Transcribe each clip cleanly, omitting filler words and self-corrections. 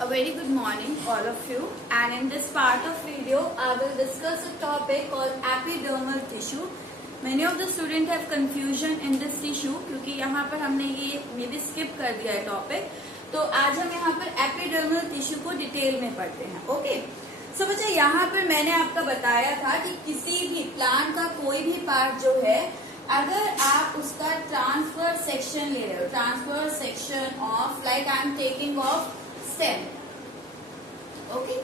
A very good morning all of you, and in this part of video I will discuss a topic called epidermal tissue. Many of the students have confusion in this tissue क्योंकि यहाँ पर हमने ये मे भी skip कर दिया है topic. तो आज हम यहाँ पर एपिडर्मल टिश्यू को डिटेल में पढ़ते हैं। ओके, सो बच्चा यहाँ पर मैंने आपका बताया था कि किसी भी प्लांट का कोई भी पार्ट जो है, अगर आप उसका ट्रांसफर सेक्शन ले रहे हो, transfer section of like I am taking off stem. Okay,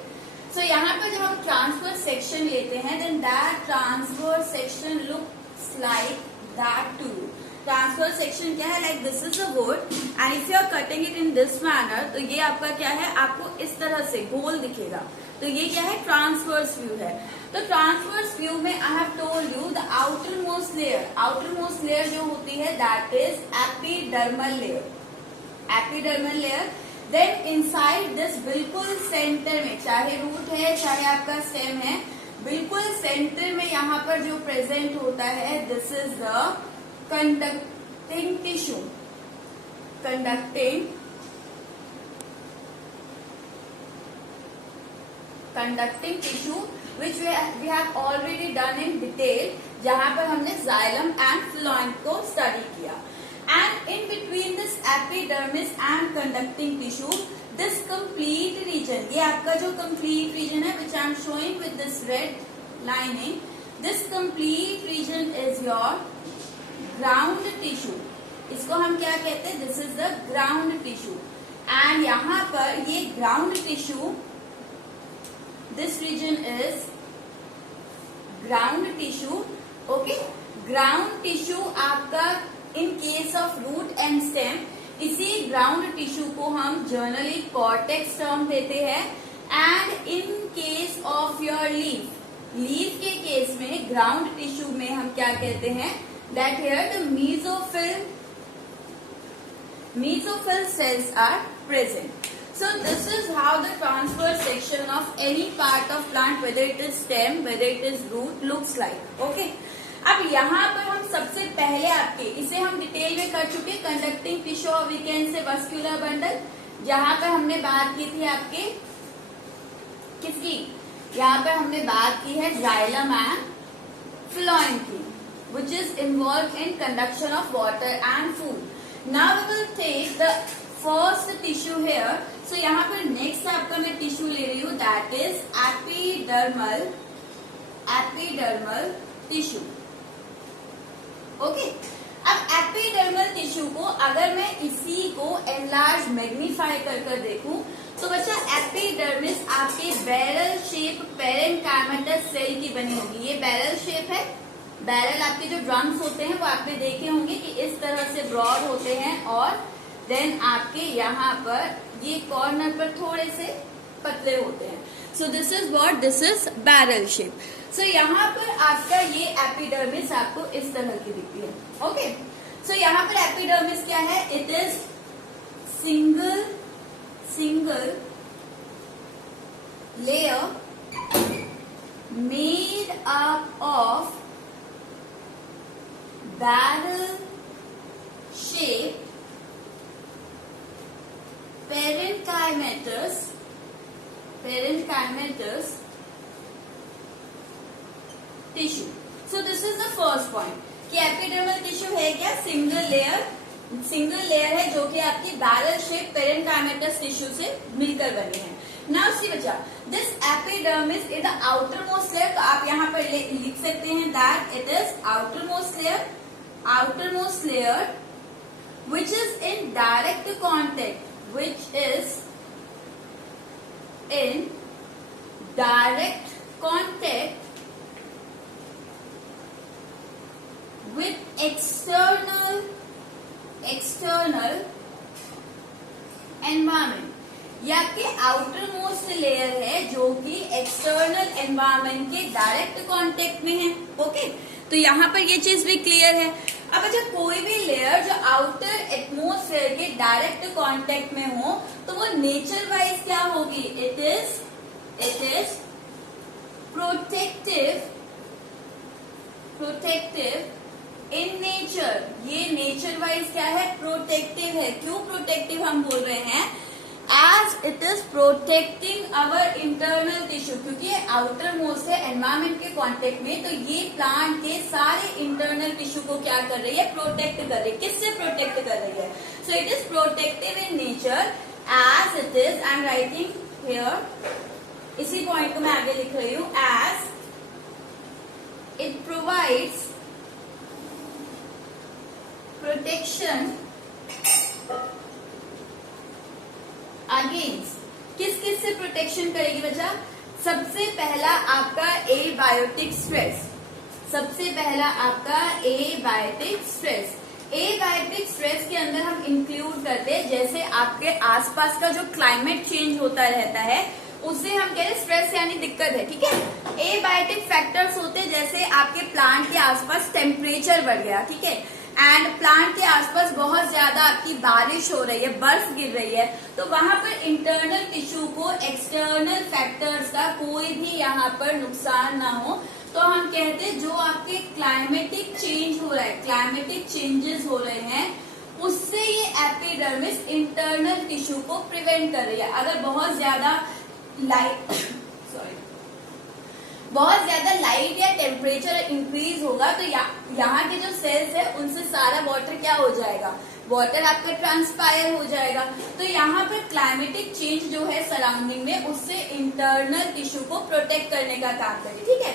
so यहाँ पर जब हम ट्रांसफर सेक्शन लेते हैं then that transfer section looks like that too. Transfer section क्या है? Like this is a wood and if you are cutting it in this manner, तो ये आपका क्या है, आपको इस तरह से गोल दिखेगा। तो ये क्या है? ट्रांसवर्स व्यू है। तो ट्रांसवर्स व्यू में I have told you the outer most layer जो होती है that is epidermal layer. Epidermal layer, then inside this बिल्कुल सेंटर में, चाहे रूट है चाहे आपका स्टेम है, बिल्कुल सेंटर में यहाँ पर जो प्रेजेंट होता है this is the conducting tissue. Conducting tissue which we have already done in detail, जहां पर हमने जाइलम एंड फ्लोएम को स्टडी किया। And in between this epidermis and conducting tissue this complete region, ये आपका जो कंप्लीट रीजन है which I am showing with this red lining, this complete region is your ground tissue. इसको हम क्या कहते हैं? This is the ground tissue. And यहाँ पर ये ground tissue, this region is ground tissue. Okay, ground tissue आपका in case of root and stem, इसी ground tissue को हम generally cortex term देते हैं। and in case of your leaf के केस में ground tissue में हम क्या कहते हैं? that here the mesophyll cells are present. So this is how the transfer section of any part of plant, whether it is stem, whether it is root, looks like. Okay. अब यहाँ पर हम सबसे पहले आपके इसे हम डिटेल में कर चुके, कंडक्टिंग टिश्यू और we can say vascular bundle, जहाँ पर हमने बात की थी आपके किसकी? यहाँ पर हमने बात की है जाइलम एंड फ्लोएम की, which is involved in conduction of water and food. Now we will take the first tissue here. So यहाँ पर नेक्स्ट आपका मैं टिश्यू ले रही हूँ that is epidermal tissue. Okay, अब एपिडर्मल टिश्यू को अगर मैं इसी को एनलार्ज मैग्नीफाई कर देखूं तो बच्चा एपिडर्मिस आपके बैरल शेप पेरेन्काइमेटस सेल की बनी होगी। ये बैरल शेप है। बैरल आपके जो ड्रम्स होते हैं वो आपने देखे होंगे कि इस तरह से ब्रॉड होते हैं और देन आपके यहाँ पर ये कॉर्नर पर थोड़े से पतले होते हैं। So this is what, this is barrel shape. So यहाँ पर आपका ये एपिडर्मिस आपको इस तरह की दिखती है। ओके, सो यहाँ पर एपिडर्मिस क्या है? It is single layer made up of barrel shape parenchymatous tissue. So this is the first point कि एपिडर्मल टिश्यू है क्या? सिंगल लेयर है जो कि आपकी बैरल शेप पेरेन्काइमेटस टिश्यू से मिलकर बनी है। नाउ सी बच्चा, this epidermis is the outer most layer. तो आप यहाँ पर लिख सकते हैं that it is outer most layer which is in direct contact with external environment। ये आपके आउटर मोस्ट लेयर है जो कि एक्सटर्नल एनवायरमेंट के डायरेक्ट कांटेक्ट में है। ओके, तो यहाँ पर ये चीज भी क्लियर है। अब अच्छा, कोई भी लेयर जो आउटर एटमोस्फेयर के डायरेक्ट कांटेक्ट में हो तो वो नेचर वाइज क्या होगी? It is protective in nature. ये नेचर वाइज क्या है? प्रोटेक्टिव है। क्यों प्रोटेक्टिव हम बोल रहे हैं? as it is protecting our internal tissue, क्योंकि ये आउटर मोस्ट है एनवायरमेंट के कांटेक्ट में, तो ये प्लांट के सारे इंटरनल टिश्यू को क्या कर रही है, प्रोटेक्ट कर रही है. किससे प्रोटेक्ट कर रही है? So it is protective in nature as it is, I am writing here, इसी पॉइंट को मैं आगे लिख रही हूं, as it provides protection against. किस किस से प्रोटेक्शन करेगी बच्चा? सबसे पहला आपका एबायोटिक स्ट्रेस. सबसे पहला आपका एबायोटिक स्ट्रेस. एबायोटिक स्ट्रेस के अंदर हम इंक्लूड करते हैं जैसे आपके आसपास का जो क्लाइमेट चेंज होता रहता है उससे हम कह रहे हैं स्ट्रेस यानी दिक्कत है. ठीक है. एबायोटिक फैक्टर्स होते हैं जैसे आपके प्लांट के आसपास टेम्परेचर बढ़ गया, ठीक है, एंड प्लांट के आसपास बहुत ज्यादा आपकी बारिश हो रही है, बर्फ गिर रही है, तो वहां पर इंटरनल टिश्यू को एक्सटर्नल फैक्टर्स का कोई भी यहाँ पर नुकसान ना हो, तो हम कहते हैं जो आपके क्लाइमेटिक चेंज हो रहा है, क्लाइमेटिक चेंजेस हो रहे हैं, उससे ये एपिडर्मिस इंटरनल टिश्यू को प्रिवेंट कर रही है. अगर बहुत ज्यादा लाइट या टेम्परेचर इंक्रीज होगा तो यहाँ के जो सेल्स है उनसे सारा वाटर क्या हो जाएगा, वाटर आपका ट्रांसपायर हो जाएगा. तो यहाँ पर क्लाइमेटिक चेंज जो है सराउंडिंग में उससे इंटरनल टिश्यू को प्रोटेक्ट करने का काम करे. ठीक है.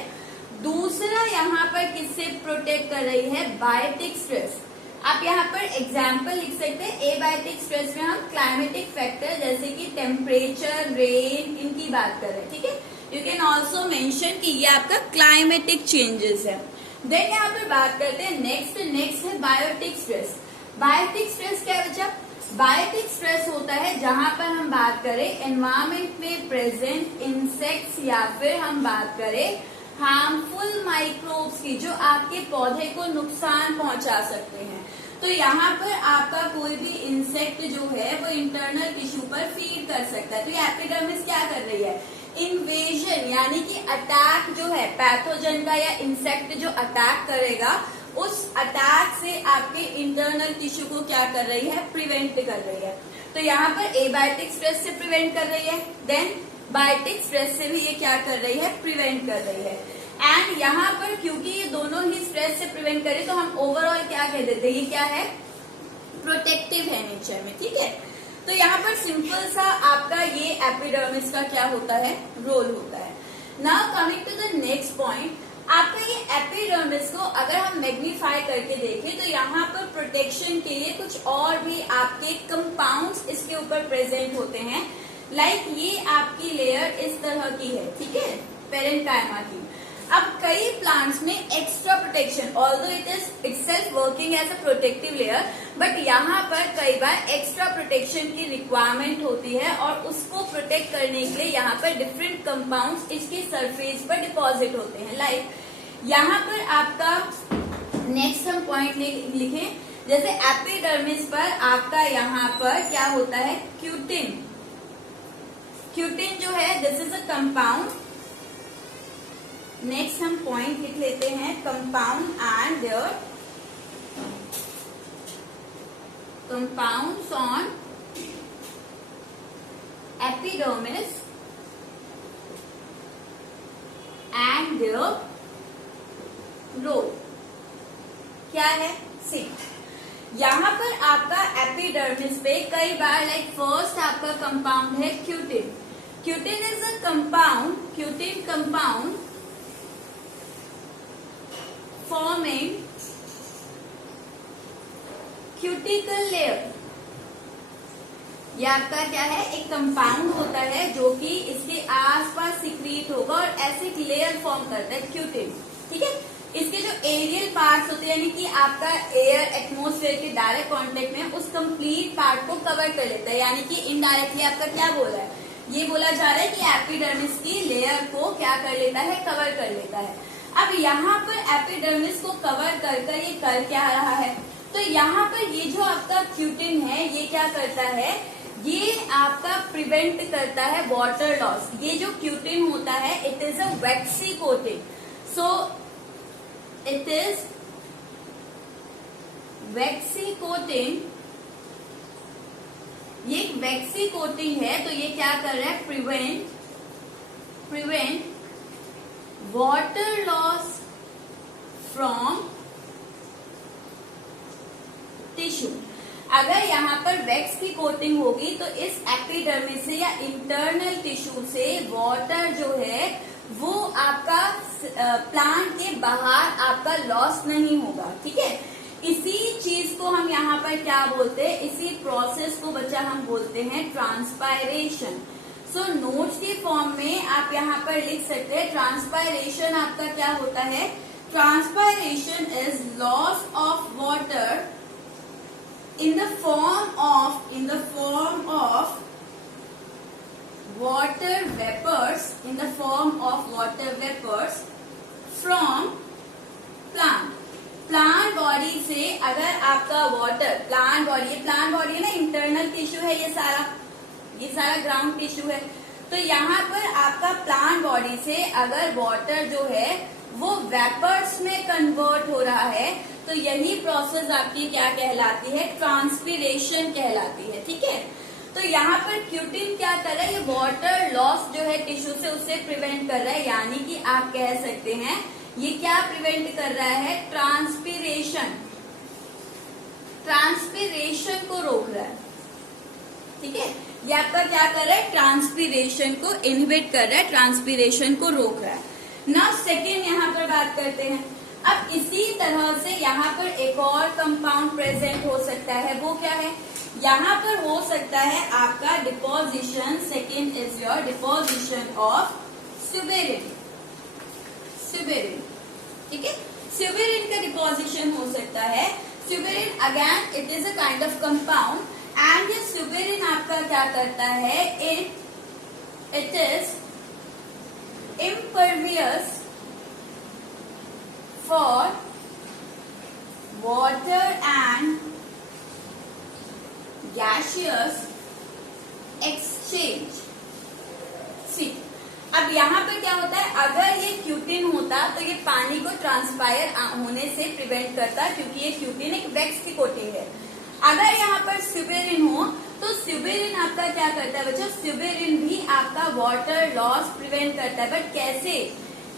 दूसरा यहाँ पर किससे प्रोटेक्ट कर रही है? Biotic stress. आप यहाँ पर एग्जाम्पल लिख सकते हैं. एबायोटिक स्ट्रेस में हम क्लाइमेटिक फैक्टर जैसे कि टेम्परेचर, रेन, इनकी बात कर रहे हैं. ठीक है. यू कैन ऑल्सो मेंशन कि ये आपका क्लाइमेटिक चेंजेस है. देन यहाँ पर बात करते हैं नेक्स्ट है बायोटिक स्ट्रेस. बायोटिक स्ट्रेस क्या है बच्चा? बायोटिक स्ट्रेस होता है जहां पर हम बात करें एनवायरमेंट में प्रेजेंट इंसेक्ट्स या फिर हम बात करें हार्मफुल माइक्रोब्स की जो आपके पौधे को नुकसान पहुंचा सकते हैं. तो यहाँ पर आपका कोई भी इंसेक्ट जो है वो इंटरनल टिश्यू पर फीड कर सकता है. तो ये एपिडर्मिस क्या कर रही है? इन्वेजन यानी कि अटैक जो है पैथोजन का या इंसेक्ट जो अटैक करेगा उस अटैक से आपके इंटरनल टिश्यू को क्या कर रही है? प्रिवेंट कर रही है. तो यहाँ पर एबायोटिक स्ट्रेस से प्रिवेंट कर रही है, देन बायोटिक स्ट्रेस से भी ये क्या कर रही है? प्रिवेंट कर रही है. एंड यहाँ पर क्योंकि ये दोनों ही स्ट्रेस से प्रिवेंट करे तो हम ओवरऑल क्या कह देते हैं? ये क्या है? प्रोटेक्टिव है नेचर में. ठीक है. तो यहाँ पर सिंपल सा आपका ये एपिडर्मिस का क्या होता है? रोल होता है. Now coming to the next point, आपका ये एपिडर्मिस को अगर हम मैग्नीफाई करके देखें तो यहाँ पर प्रोटेक्शन के लिए कुछ और भी आपके कंपाउंड्स इसके ऊपर प्रेजेंट होते हैं. लाइक ये आपकी लेयर इस तरह की है, ठीक है, पेरेन्काइमा की. अब कई प्लांट्स में extra protection, although it is itself working as a protective layer, but यहाँ पर कई बार एक्स्ट्रा प्रोटेक्शन की रिक्वायरमेंट होती है और उसको प्रोटेक्ट करने के लिए यहाँ पर डिफरेंट कंपाउंड्स इसकी सरफेस पर डिपॉजिट होते हैं. लाइक यहाँ पर आपका नेक्स्ट हम पॉइंट लिखें, जैसे एपिडर्मिस पर आपका यहाँ पर क्या होता है? क्यूटिन. क्यूटिन जो है this is a compound. Next हम पॉइंट लिख लेते हैं compound and their compounds on epidermis and their role. क्या है? सी यहाँ पर आपका एपिडर्मिस पे कई बार लाइक फर्स्ट आपका कंपाउंड है cutin. Cutin is a compound, cutin compound forming cuticle layer. ये आपका क्या है? एक कंपाउंड होता है जो कि इसके आसपास सिक्रीट होगा और ऐसे लेयर फॉर्म करता है क्यूटिन. ठीक है. इसके जो एरियल पार्ट्स होते हैं यानी कि आपका एयर एटमोस्फेयर के डायरेक्ट कांटेक्ट में उस कंप्लीट पार्ट को कवर कर लेता है, यानी कि इनडायरेक्टली आपका क्या बोला है? ये बोला जा रहा है कि एपिडर्मिस की लेयर को क्या कर लेता है? कवर कर लेता है. अब यहाँ पर एपिडर्मिस को कवर कर ये कर क्या रहा है? तो यहाँ पर ये जो आपका क्यूटिन है ये क्या करता है? ये आपका प्रिवेंट करता है वाटर लॉस. ये जो क्यूटिन होता है it is a vaccine coating. So it is vaccine coating. ये एक वैक्सी कोटिंग है, तो ये क्या कर रहा है, prevent water loss from tissue. अगर यहाँ पर वैक्स की कोटिंग होगी तो इस एपिडर्मिस से या इंटरनल टिश्यू से वाटर जो है वो आपका प्लांट के बाहर आपका लॉस नहीं होगा। ठीक है, इसी चीज को हम यहाँ पर क्या बोलते हैं, इसी प्रोसेस को बच्चा हम बोलते हैं ट्रांसपायरेशन। सो नोट्स के फॉर्म में आप यहाँ पर लिख सकते हैं ट्रांसपायरेशन आपका क्या होता है, transpiration is loss of water in the form of water vapors from plant body से। अगर आपका वाटर प्लांट बॉडी है ना, इंटरनल टिश्यू है, ये सारा ग्राउंड टिश्यू है, तो यहाँ पर आपका प्लांट बॉडी से अगर वाटर जो है वो वेपर्स में कन्वर्ट हो रहा है तो यही प्रोसेस आपकी क्या कहलाती है, ट्रांसपीरेशन कहलाती है। ठीक है, तो यहाँ पर क्यूटिन क्या कर रहा है, ये वाटर लॉस जो है टिश्यू से उससे प्रिवेंट कर रहा है, यानी कि आप कह सकते हैं ये क्या प्रिवेंट कर रहा है, ट्रांसपीरेशन को रोक रहा है। ठीक है, ये आपका क्या कर रहा है, ट्रांसपीरेशन को इनहिबिट कर रहा है, ट्रांसपीरेशन को रोक रहा है। नाउ सेकेंड यहाँ पर बात करते हैं। अब इसी तरह से यहाँ पर एक और कंपाउंड प्रेजेंट हो सकता है, वो क्या है, यहाँ पर हो सकता है आपका deposition, second is your deposition of suberin. ठीक है, स्यूबेरिन का डिपोजिशन हो सकता है। Suberin again it is a kind of compound and ये स्यूबेरिन आपका क्या करता है, it is impervious for water and gaseous exchange। See, अब यहाँ पर क्या होता है, अगर ये क्यूटिन होता तो ये पानी को ट्रांसपायर होने से प्रिवेंट करता, क्योंकि ये क्यूटिन एक वैक्स की कोटिंग है। अगर यहाँ पर स्यूबेरिन हो तो स्यूबेरिन आपका क्या करता है बच्चों, स्यूबेरिन भी आपका वाटर लॉस प्रिवेंट करता है, बट कैसे,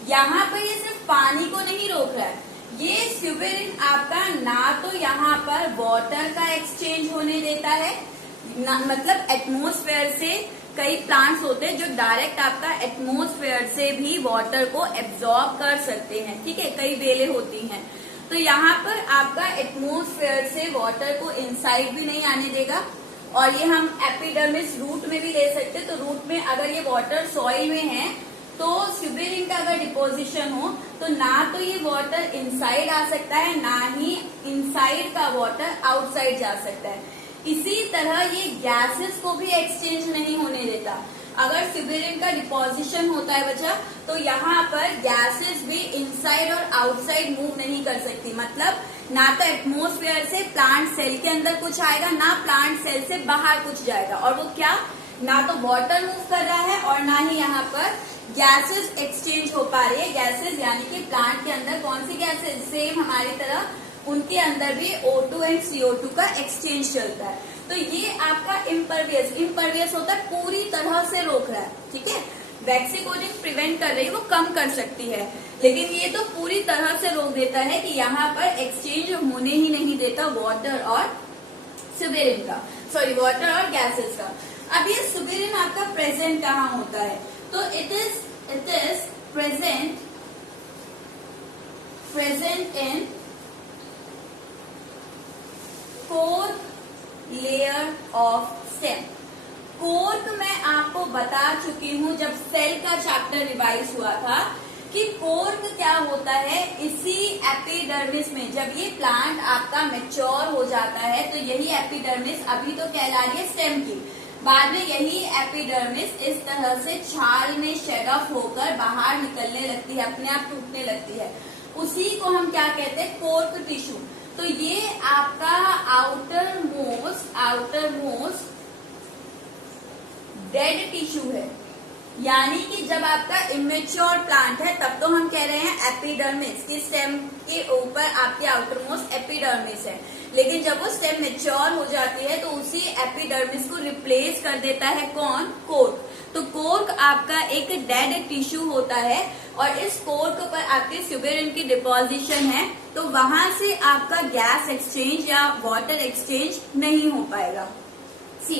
यहाँ पर ये सिर्फ पानी को नहीं रोक रहा है, ये स्यूबेरिन आपका ना तो यहाँ पर वाटर का एक्सचेंज होने देता है, मतलब एटमॉस्फेयर से कई प्लांट्स होते हैं जो डायरेक्ट आपका एटमॉस्फेयर से भी वाटर को एब्जॉर्ब कर सकते हैं। ठीक है, कई बेलें होती हैं, तो यहाँ पर आपका एटमॉस्फेयर से वाटर को इनसाइड भी नहीं आने देगा। और ये हम एपिडर्मिस रूट में भी ले सकते हैं, तो रूट में अगर ये वाटर सॉइल में है तो स्यूबेरिन का अगर डिपोजिशन हो तो ना तो ये वाटर इनसाइड आ सकता है, ना ही इनसाइड का वाटर आउटसाइड जा सकता है। इसी तरह ये गैसेस को भी एक्सचेंज नहीं होने देता। अगर स्यूबेरिन का डिपोजिशन होता है बच्चा तो यहाँ पर गैसेस भी इनसाइड और आउटसाइड मूव नहीं कर सकती, मतलब ना तो एटमॉस्फेयर से प्लांट सेल के अंदर कुछ आएगा, ना प्लांट सेल से बाहर कुछ जाएगा, और वो क्या, ना तो वाटर मूव कर रहा है और ना ही यहाँ पर गैसेस एक्सचेंज हो पा रही है। गैसेस यानी कि प्लांट के अंदर कौन सी गैसेस, सेम हमारी तरह उनके अंदर भी O2 एंड CO2 का एक्सचेंज चलता है। तो ये आपका इम्परवियस होता है, पूरी तरह से रोक रहा है। ठीक है, वैक्सी कोटिंग प्रिवेंट कर रही है, वो कम कर सकती है, लेकिन ये तो पूरी तरह से रोक देता है कि यहाँ पर एक्सचेंज होने ही नहीं देता वाटर और स्यूबेरिन का, सॉरी वाटर और गैसेस का। अब ये स्यूबेरिन आपका प्रेजेंट कहाँ होता है, तो it is present in fourth layer of stem. Cork मैं आपको बता चुकी हूँ जब सेल का चैप्टर रिवाइज हुआ था कि कोर्क क्या होता है, इसी एपिडर्मिस में जब ये प्लांट आपका मैच्योर हो जाता है तो यही एपिडर्मिस अभी तो कहला रही है स्टेम की, बाद में यही एपिडर्मिस इस तरह से छाल में शेड ऑफ होकर बाहर निकलने लगती है, अपने आप टूटने लगती है, उसी को हम क्या कहते हैं, कोर्क टिश्यू। तो ये आपका आउटर मोस्ट डेड टिश्यू है, यानी कि जब आपका इमेच्योर प्लांट है तब तो हम कह रहे हैं एपिडर्मिस की स्टेम के ऊपर आपके आउटर मोस्ट एपिडर्मिस है, लेकिन जब वो स्टेम मेच्योर हो जाती है तो उसी एपिडर्मिस को रिप्लेस कर देता है कौन? कोर्क। तो कोर्क आपका एक डेड टिश्यू होता है और इस कोर्क पर आपके स्यूबेरिन की डिपोजिशन है, तो वहां से आपका गैस एक्सचेंज या वाटर एक्सचेंज नहीं हो पाएगा। सी,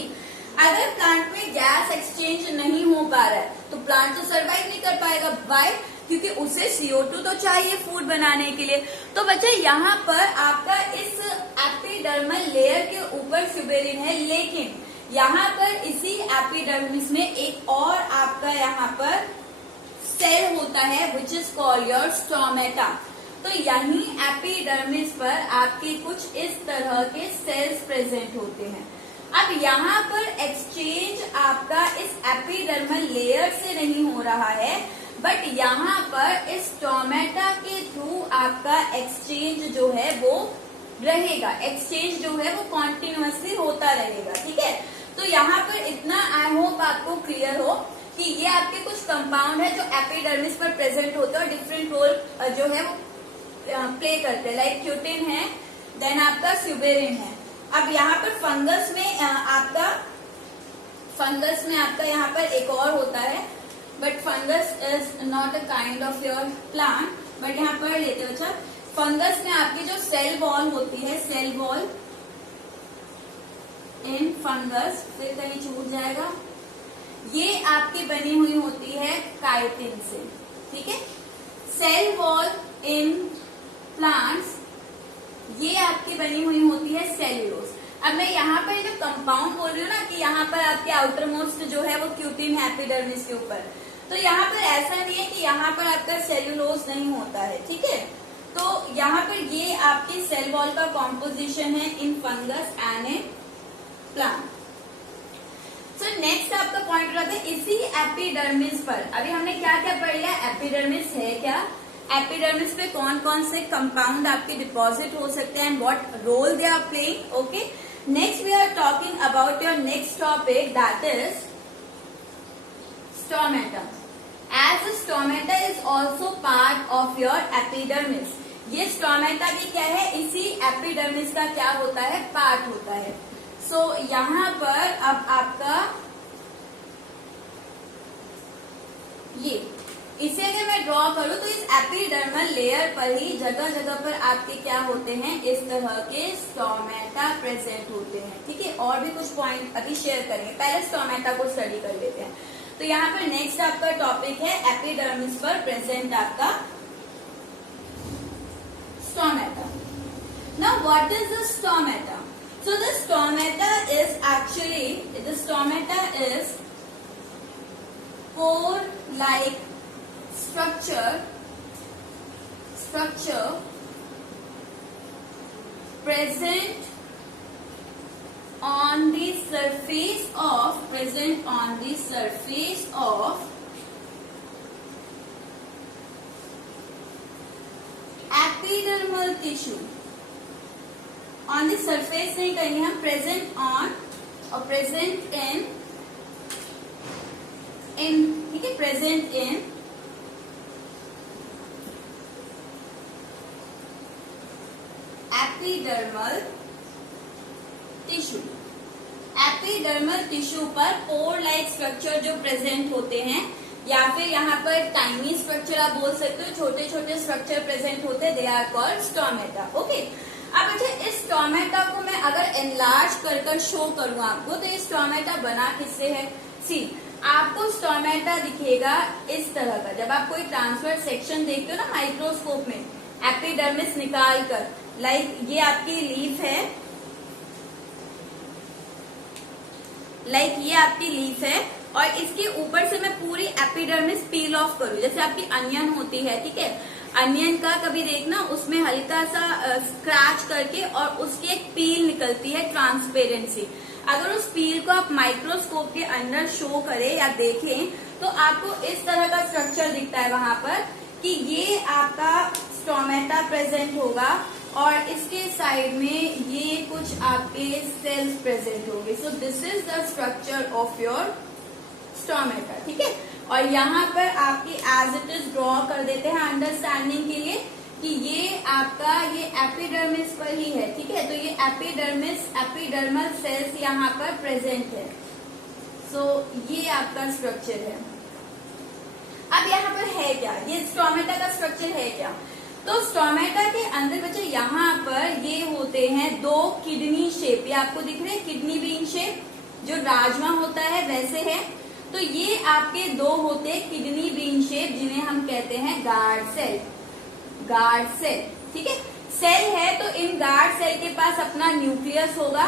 अगर प्लांट में गैस एक्सचेंज नहीं हो पा रहा है तो प्लांट तो सर्वाइव नहीं कर पाएगा। वाई? क्योंकि उसे CO2 तो चाहिए फूड बनाने के लिए। तो बच्चा यहाँ पर आपका इस एपिडर्मल लेयर के ऊपर स्यूबेरिन है, लेकिन यहाँ पर इसी एपिडर्मिस में एक और आपका यहाँ पर सेल होता है which is called your stomata. तो यही एपिडर्मिस पर आपके कुछ इस तरह के सेल्स प्रेजेंट होते हैं। अब यहाँ पर एक्सचेंज आपका इस एपिडर्मल लेयर से नहीं हो रहा है, बट यहाँ पर इस स्टोमेटा के थ्रू आपका एक्सचेंज जो है वो रहेगा। एक्सचेंज जो है वो कॉन्टिन्यूअसली होता रहेगा। ठीक है, तो यहाँ पर इतना आई होप आपको क्लियर हो कि ये आपके कुछ कंपाउंड है जो एपिडर्मिस पर प्रेजेंट होते हैं और डिफरेंट रोल जो है वो प्ले करते हैं। लाइक क्यूटिन है, देन आपका स्यूबेरिन है। अब यहाँ पर फंगस में आपका यहाँ पर एक और होता है, but fungus is not a kind of your plant, but यहाँ पर लेते हो। अच्छा, फंगस में आपकी जो सेल वॉल होती है, सेल वॉल इन फंगस, फिर कहीं छूट जाएगा, ये आपकी बनी हुई होती है काइटिन से। ठीक है, सेल वॉल इन प्लांट्स ये आपकी बनी हुई होती है सेल्यूलोज। अब मैं यहाँ पर जो कंपाउंड बोल रही हूँ ना कि यहाँ पर आपके आउटर मोस्ट जो है वो क्यूटिन है एपिडर्मिस के ऊपर, तो यहाँ पर ऐसा नहीं है कि यहाँ पर आपका सेल्यूलोज नहीं होता है। ठीक है, तो यहाँ पर ये आपकी सेल वॉल का कॉम्पोजिशन है in fungus and in plant. So next आपका पॉइंट रहता है इसी एपिडर्मिस पर। अभी हमने क्या क्या पढ़ लिया? एपिडर्मिस है क्या, एपिडर्मिस पे कौन कौन से कंपाउंड आपके डिपॉजिट हो सकते हैं and what role they are playing. Okay, next we are talking about your next topic, that is stomata. As stomata is also part of your epidermis. ये स्टोमेटा भी क्या है? इसी एपिडर्मिस का क्या होता है? पार्ट होता है। सो यहाँ पर अब आपका ये इसे अगर मैं ड्रॉ करूं तो इस एपिडर्मल लेयर पर ही जगह जगह पर आपके क्या होते हैं? इस तरह के स्टोमेटा प्रेजेंट होते हैं। ठीक है, और भी कुछ पॉइंट अभी शेयर करेंगे, पहले स्टोमेटा को स्टडी कर लेते हैं। तो यहाँ पर नेक्स्ट आपका टॉपिक है एपिडर्मिस पर प्रेजेंट आपका stomata. Now what is the stomata? So the stomata is actually core like structure present on the surface of epidermal tissue। on the surface नहीं कहेंगे हम, present on और present in ठीक है, present इन epidermal tissue. Epidermal tissue पर pore like structure जो present होते हैं, या फिर यहाँ पर टाइनी स्ट्रक्चर आप बोल सकते हो, छोटे छोटे स्ट्रक्चर प्रेजेंट होते हैं, they are called stomata. Okay, अब अच्छा, इस स्टोमेटा को मैं अगर एनलार्ज कर शो करूँ आपको, तो ये स्टोमेटा बना किससे है? सी, आपको स्टोमेटा दिखेगा इस तरह का। जब आप कोई ट्रांसफर सेक्शन देखते हो ना माइक्रोस्कोप में, एपिडर्मिस निकाल कर, लाइक ये आपकी लीफ है, और इसके ऊपर से मैं पूरी एपिडर्मिस पील ऑफ करूं, जैसे आपकी अनियन होती है। ठीक है, अनियन का कभी देखना, उसमें हल्का सा स्क्रैच करके और उसकी एक पील निकलती है, ट्रांसपेरेंसी। अगर उस पील को आप माइक्रोस्कोप के अंदर शो करें या देखें तो आपको इस तरह का स्ट्रक्चर दिखता है वहां पर कि ये आपका स्टोमेटा प्रेजेंट होगा और इसके साइड में ये कुछ आपके सेल्स प्रेजेंट होंगे। सो this is the structure of your stomata. ठीक है, और यहाँ पर आपकी एज इट इज ड्रॉ कर देते हैं अंडरस्टैंडिंग के लिए। कि ये आपका ये एपिडर्मिस पर ही है, ठीक है। तो ये एपिडर्मल सेल्स यहाँ पर प्रेजेंट है। सो ये आपका स्ट्रक्चर है। अब यहाँ पर है क्या, ये स्टोमेटा का स्ट्रक्चर है क्या? तो स्टोमेटा के अंदर बच्चे यहाँ पर ये होते हैं दो किडनी शेप, ये आपको दिख रहे हैं किडनी बीन शेप, जो राजमा होता है वैसे है। तो ये आपके दो होते हैं किडनी बीन शेप, जिन्हें हम कहते हैं गार्ड सेल। गार्ड सेल, ठीक है। सेल है तो इन गार्ड सेल के पास अपना न्यूक्लियस होगा,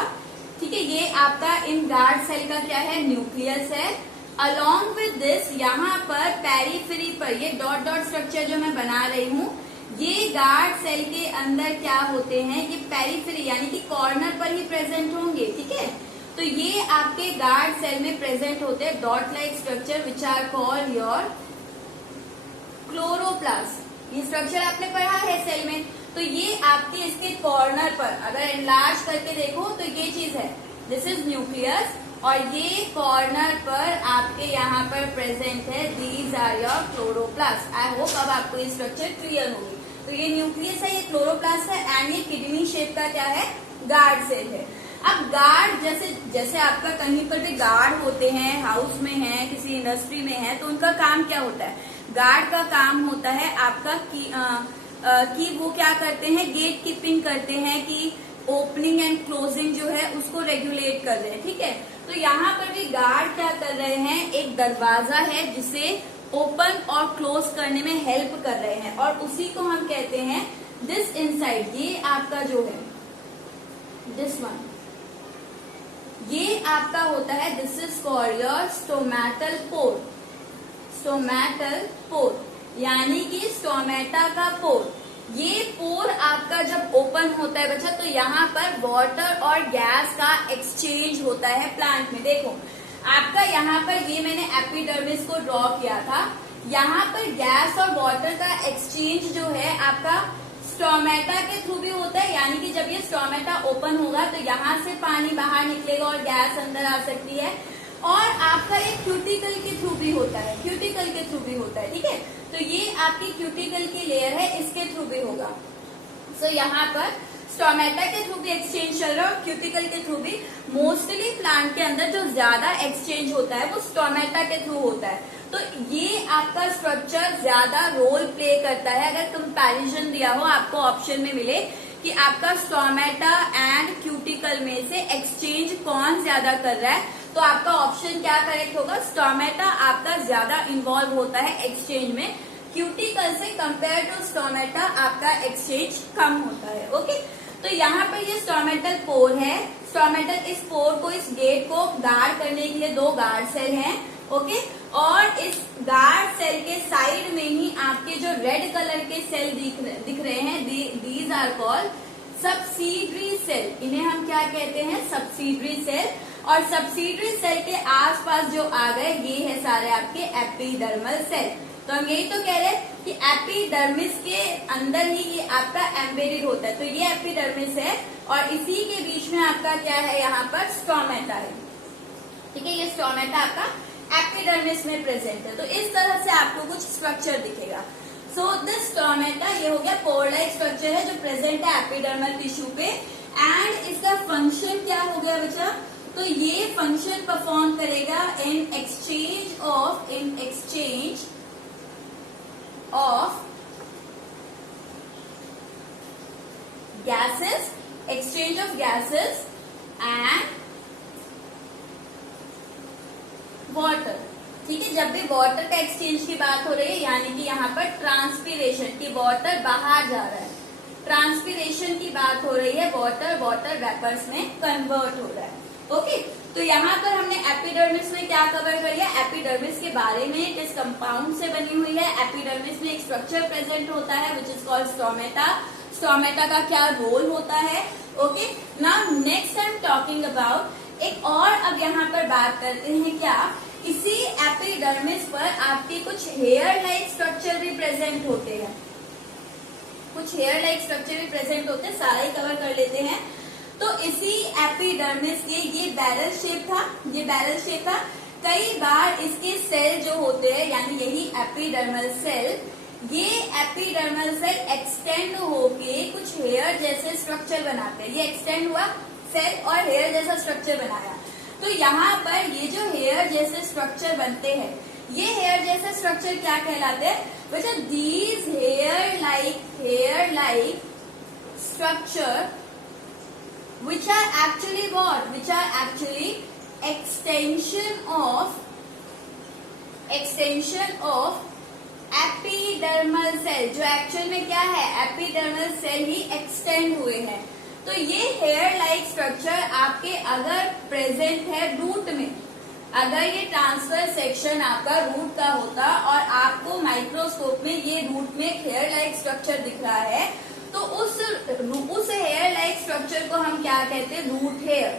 ठीक है। ये आपका इन गार्ड सेल का क्या है, न्यूक्लियस है। अलोंग विद दिस यहाँ पर पेरिफेरी पर ये डॉट डॉट स्ट्रक्चर जो मैं बना रही हूँ, ये गार्ड सेल के अंदर क्या होते हैं, ये पेरिफेरी यानी कि कॉर्नर पर ही प्रेजेंट होंगे, ठीक है। तो ये आपके गार्ड सेल में प्रेजेंट होते हैं dot like structure which are called your chloroplast. ये स्ट्रक्चर आपने पढ़ा है सेल में। तो ये आपके इसके कॉर्नर पर अगर एनलार्ज करके देखो तो ये चीज है, दिस इज न्यूक्लियस, और ये कॉर्नर पर आपके यहाँ पर प्रेजेंट है, these are your chloroplast. I hope अब आपको ये स्ट्रक्चर क्लियर होगी। तो ये न्यूक्लियस है, ये क्लोरोप्लास्ट है, एंड ये किडनी शेप का क्या है, गार्ड सेल है। अब गार्ड जैसे आपका कहीं पर भी गार्ड होते हैं, हाउस में है, किसी इंडस्ट्री में है, तो उनका काम क्या होता है, गार्ड का काम होता है आपका कि वो क्या करते हैं, गेट कीपिंग करते हैं, कि ओपनिंग एंड क्लोजिंग जो है उसको रेगुलेट कर रहे हैं, ठीक है। तो यहाँ पर भी गार्ड क्या कर रहे हैं, एक दरवाजा है जिसे ओपन और क्लोज करने में हेल्प कर रहे हैं, और उसी को हम कहते हैं दिस इनसाइड। ये आपका जो है दिस वन, ये आपका होता है, this is called your stomatal pore. Stomatal pore यानी कि स्टोमेटा का पोर। ये पोर आपका जब ओपन होता है बच्चा, तो यहाँ पर वाटर और गैस का एक्सचेंज होता है प्लांट में। देखो आपका यहाँ पर ये मैंने एपिडर्मिस को ड्रॉ किया था, यहाँ पर गैस और वाटर का एक्सचेंज जो है आपका स्टोमेटा के थ्रू भी होता है, यानी कि जब ये स्टोमेटा ओपन होगा तो यहाँ से पानी बाहर निकलेगा और गैस अंदर आ सकती है, और आपका एक क्यूटिकल के थ्रू भी होता है, क्यूटिकल के थ्रू भी होता है, ठीक है। तो ये आपकी क्यूटिकल की लेयर है, इसके थ्रू भी होगा। सो यहाँ पर स्टोमेटा के थ्रू भी एक्सचेंज चल रहा है और क्यूटिकल के थ्रू भी। मोस्टली प्लांट के अंदर जो ज्यादा एक्सचेंज होता है वो स्टोमेटा के थ्रू होता है। तो ये आपका स्ट्रक्चर ज्यादा रोल प्ले करता है। अगर कंपैरिजन दिया हो आपको ऑप्शन में मिले कि आपका स्टोमेटा एंड क्यूटिकल में से एक्सचेंज कौन ज्यादा कर रहा है, तो आपका ऑप्शन क्या करेक्ट होगा, स्टोमेटा आपका ज्यादा इन्वॉल्व होता है एक्सचेंज में। क्यूटिकल से कंपेयर टू स्टोमेटा आपका एक्सचेंज कम होता है। ओके, तो यहाँ पर ये स्टोमेटल पोर है। स्टोमेटल इस पोर को, इस गेट को गार्ड करने के लिए दो गार्ड सेल हैं। ओके, और इस गार्ड सेल के साइड में ही आपके जो रेड कलर के सेल दिख रहे हैं, these are called subsidiary cell. इन्हें हम क्या कहते हैं, सब्सिडरी सेल। और सब्सिडरी सेल के आसपास जो आ गए ये है सारे आपके एपिडर्मल सेल। तो हम यही तो कह रहे हैं कि एपिडर्मिस के अंदर ही ये आपका एम्बेडेड होता है। तो ये एपिडर्मिस है और इसी के बीच में आपका क्या है, यहाँ पर स्टोमेटा है। ठीक है, ये स्टोमेटा आपका एपिडर्मिस में प्रेजेंट है। तो इस तरह से आपको कुछ स्ट्रक्चर दिखेगा। सो दिस स्टोमेटा ये हो गया पोर लाइक स्ट्रक्चर है जो प्रेजेंट है एपिडर्मल टिश्यू पे। एंड इसका फंक्शन क्या हो गया बच्चा, तो ये फंक्शन परफॉर्म करेगा in exchange of gases, exchange of gases and water। ठीक है, जब भी वाटर का एक्सचेंज की बात हो रही है, यानी कि यहाँ पर ट्रांसपीरेशन की, वाटर बाहर जा रहा है, ट्रांसपीरेशन की बात हो रही है, वाटर वेपर्स में कन्वर्ट हो रहा है। ओके, तो यहाँ पर हमने एपिडर्मिस में क्या कवर कर लिया, एपिडर्मिस के बारे में, किस कंपाउंड से बनी हुई है। एपिडर्मिस में एक स्ट्रक्चर प्रेजेंट होता है which is called stomata. Stomata का क्या रोल होता है। Okay, now next I am talking about एक और, अब यहाँ पर बात करते हैं क्या, इसी एपिडर्मिस पर आपके कुछ हेयर लाइक स्ट्रक्चर भी प्रेजेंट होते हैं, कुछ हेयर लाइक स्ट्रक्चर भी प्रेजेंट होते हैं, सारा ही कवर कर लेते हैं। तो इसी एपिडर्मिस के, ये बैरल शेप था, ये बैरल शेप था। कई बार इसके सेल जो होते हैं, यानी यही एपिडर्मल सेल, ये एपिडर्मल सेल एक्सटेंड होके कुछ हेयर जैसे स्ट्रक्चर बनाते हैं। ये एक्सटेंड हुआ सेल और हेयर जैसा स्ट्रक्चर बनाया। तो यहाँ पर ये जो हेयर जैसे स्ट्रक्चर बनते हैं, ये हेयर जैसे स्ट्रक्चर क्या कहलाते हैं बच्चा? These hair like structure which are actually what? Which are actually extension of epidermal cell, जो एक्चुअल में क्या है? एपिडर्मल सेल ही एक्सटेंड हुए हैं। तो ये हेयर लाइक स्ट्रक्चर आपके अगर प्रेजेंट है रूट में, अगर ये ट्रांसफर सेक्शन आपका रूट का होता और आपको माइक्रोस्कोप में ये रूट में हेयर लाइक स्ट्रक्चर दिख रहा है, तो उस हेयर लाइक स्ट्रक्चर को हम क्या कहते हैं? Root hair.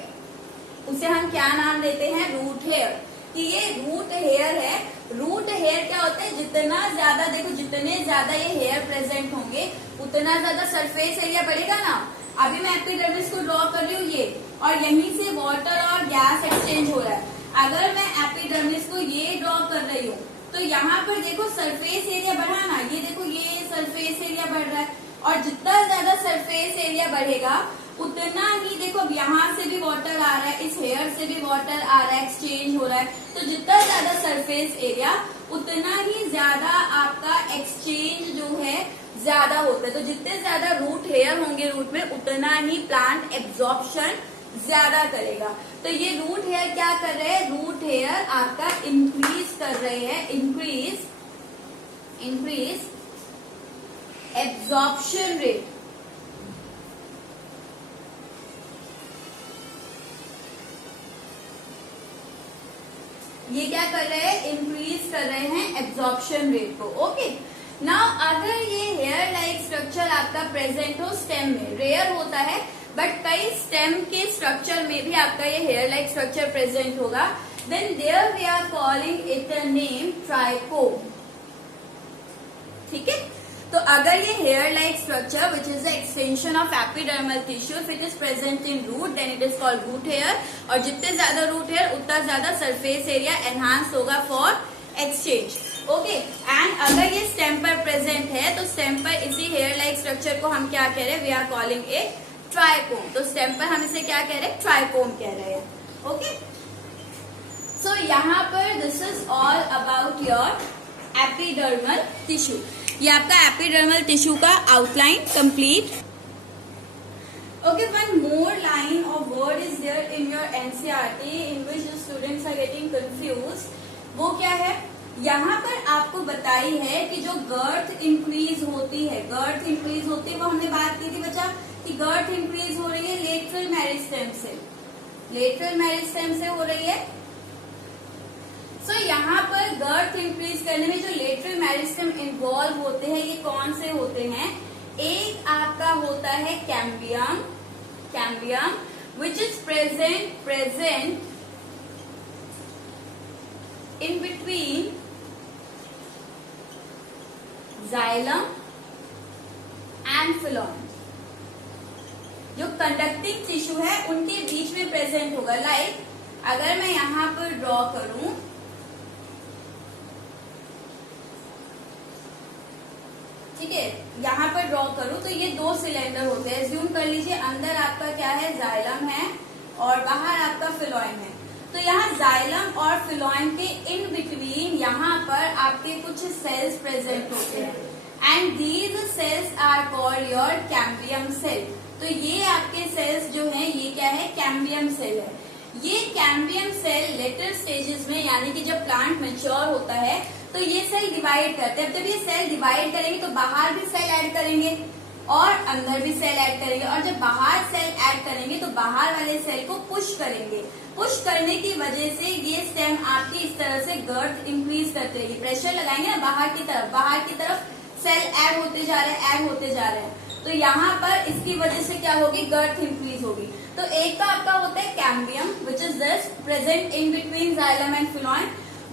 उसे हम क्या नाम देते हैं? Root hair. कि ये रूट हेयर है। रूट हेयर क्या होता है? जितना ज्यादा देखो, जितने ज्यादा ये हेयर प्रेजेंट होंगे उतना ज्यादा सरफेस एरिया बढ़ेगा ना। अभी मैं एपिडर्मिस को ड्रॉ कर रही हूँ ये, और यहीं से वाटर और गैस एक्सचेंज हो रहा है। अगर मैं एपिडर्मिस को ये ड्रॉ कर रही हूँ तो यहाँ पर देखो सरफेस एरिया बढ़ा ना। ये देखो ये सरफेस एरिया बढ़ रहा है, और जितना ज्यादा सरफेस एरिया बढ़ेगा उतना ही देखो अब यहाँ से भी वाटर आ रहा है, इस हेयर से भी वाटर आ रहा है, एक्सचेंज हो रहा है। तो जितना ज्यादा सरफेस एरिया उतना ही ज्यादा आपका एक्सचेंज जो है ज्यादा होता है। तो जितने ज्यादा रूट हेयर होंगे रूट में, उतना ही प्लांट एब्जॉर्प्शन ज्यादा करेगा। तो ये रूट हेयर क्या कर रहे हैं? रूट हेयर आपका इंक्रीज कर रहे हैं, इंक्रीज एब्जॉर्प्शन रेट। ये क्या कर रहे हैं? इंक्रीज कर रहे हैं एब्जॉर्प्शन रेट को। ओके, नाउ अगर ये हेयर लाइक स्ट्रक्चर आपका प्रेजेंट हो स्टेम में, रेयर होता है बट कई स्टेम के स्ट्रक्चर में भी आपका ये हेयर लाइक स्ट्रक्चर प्रेजेंट होगा, then there we are calling it a name trichome. ठीक है, तो अगर ये hair like structure which is the extension of epidermal tissue, if it is present in root then it is called root hair. और जितने ज्यादा root hair उतना ज्यादा सरफेस एरिया एनहांस होगा फॉर एक्सचेंज। ओके, एंड अगर ये stem पर present है तो स्टेम पर इसी हेयर लाइक स्ट्रक्चर को हम क्या कह रहे हैं? We are calling a trichome. तो स्टेम पर हम इसे क्या कह रहे हैं? ट्राइकोम कह रहे हैं। ओके, सो यहाँ पर this is all about your epidermal tissue. ये आपका एपिडर्मल टिश्यू का outline complete. Okay, one more line और word is there in your NCERT in which the students are getting confuse. वो क्या है? यहाँ पर आपको बताई है कि जो गर्थ इंक्रीज होती है, गर्थ इंक्रीज होती है, वो हमने बात की थी बच्चा कि गर्थ इंक्रीज हो रही है लेटरल मेरिस्टेम से, लेटरल मेरिस्टेम से हो रही है। सो यहाँ पर गर्थ इंक्रीज करने में जो लेटरल मेरिस्टेम इन्वॉल्व होते हैं, ये कौन से होते हैं? एक आपका होता है cambium, cambium which is present in between xylem and phloem. जो कंडक्टिंग टिश्यू है उनके बीच में प्रेजेंट होगा। लाइक अगर मैं यहाँ पर ड्रॉ करूं, ठीक है, यहाँ पर ड्रॉ करूं तो ये दो सिलेंडर होते हैं। एज्यूम कर लीजिए अंदर आपका क्या है? जाइलम है और बाहर आपका फिलोएम है। तो यहाँ जाइलम और फिलोएम के इन बिटवीन यहाँ पर आपके कुछ सेल्स प्रेजेंट होते हैं and these cells are called your cambium cell. तो ये आपके सेल्स जो हैं ये क्या है? कैम्बियम सेल है। ये कैम्बियम सेल लेटर स्टेजेस में, यानी कि जब प्लांट मैच्योर होता है तो ये सेल डिवाइड करते हैं। जब ये सेल डिवाइड करेंगे तो बाहर भी सेल ऐड करेंगे और अंदर भी सेल ऐड करेंगे, और जब बाहर सेल ऐड करेंगे तो बाहर वाले सेल को पुश करेंगे। पुश करने की वजह से ये स्टेम आपकी इस तरह से गर्थ इंक्रीज करते रहेगी। प्रेशर लगाएंगे ना बाहर की तरफ सेल ऐड होते जा रहे हैं, ऐड होते जा रहे हैं। तो यहाँ पर इसकी वजह से क्या होगी? गर्थ इंक्रीज होगी। तो एक तो आपका होता है cambium which is this present in between xylem and phloem.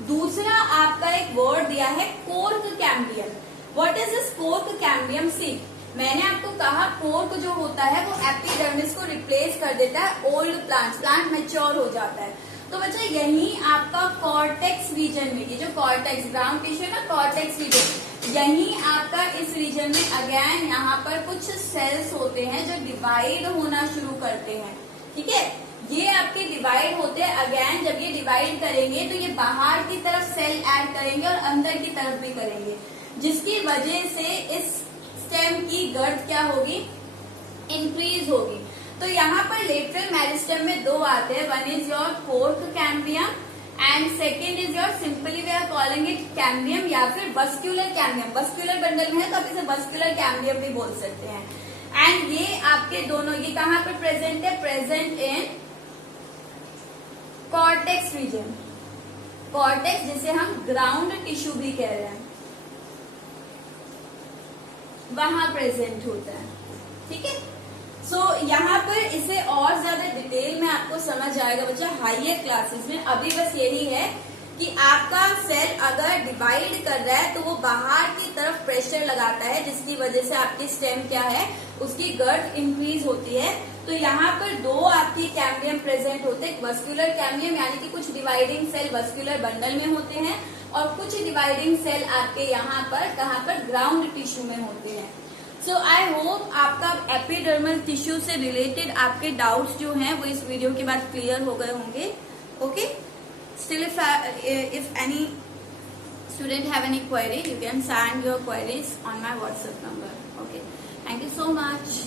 दूसरा आपका एक वर्ड दिया है cork cambium. What is this cork cambium? See, मैंने आपको कहा कोर्क जो होता है वो एपिडर्मिस को रिप्लेस कर देता है ओल्ड प्लांट मैच्योर हो जाता है। तो बच्चा यही आपका कॉर्टेक्स रीजन में, ये जो कॉर्टेक्स ग्राउंड टिश्यू है ना, कॉर्टेक्स रीजन, यही आपका इस रीजन में अगेन यहाँ पर कुछ सेल्स होते हैं जो डिवाइड होना शुरू करते हैं। ठीक है, ये आपके डिवाइड होते हैं। अगेन जब ये डिवाइड करेंगे तो ये बाहर की तरफ सेल ऐड करेंगे और अंदर की तरफ भी करेंगे, जिसकी वजह से इस स्टेम की गर्थ क्या होगी, इंक्रीज होगी। तो यहाँ पर लेटरल मेरिस्टेम में दो आते हैं, one is your cork cambium and second is your, simply we are calling it cambium या फिर वस्क्यूलर कैम्बियम। वस्क्यूलर बंडल में है तो आप इसे वस्क्यूलर कैम्बियम भी बोल सकते हैं। एंड ये आपके दोनों, ये कहाँ पर प्रेजेंट है, present in cortex region. Cortex जिसे हम ग्राउंड टिश्यू भी कह रहे हैं, वहां प्रेजेंट होता है। ठीक है, सो यहाँ पर इसे और ज्यादा डिटेल में आपको समझ आएगा बच्चा हायर क्लासेस में। अभी बस यही है कि आपका सेल अगर डिवाइड कर रहा है तो वो बाहर की तरफ प्रेशर लगाता है, जिसकी वजह से आपकी स्टेम क्या है, उसकी गर्थ इंक्रीज होती है। तो यहाँ पर दो आपकी कैम्बियम प्रेजेंट होते हैं, वस्कुलर कैम्बियम यानी कि कुछ डिवाइडिंग सेल वस्कुलर बंडल में होते हैं और कुछ डिवाइडिंग सेल आपके यहाँ पर कहाँ पर, ग्राउंड टिश्यू में होते हैं। सो आई होप आपका एपिडर्मल टिश्यू से रिलेटेड आपके डाउट्स जो हैं वो इस वीडियो के बाद क्लियर हो गए होंगे। Okay, still if any student have any query, you can send your queries on my WhatsApp number. Okay, thank you so much.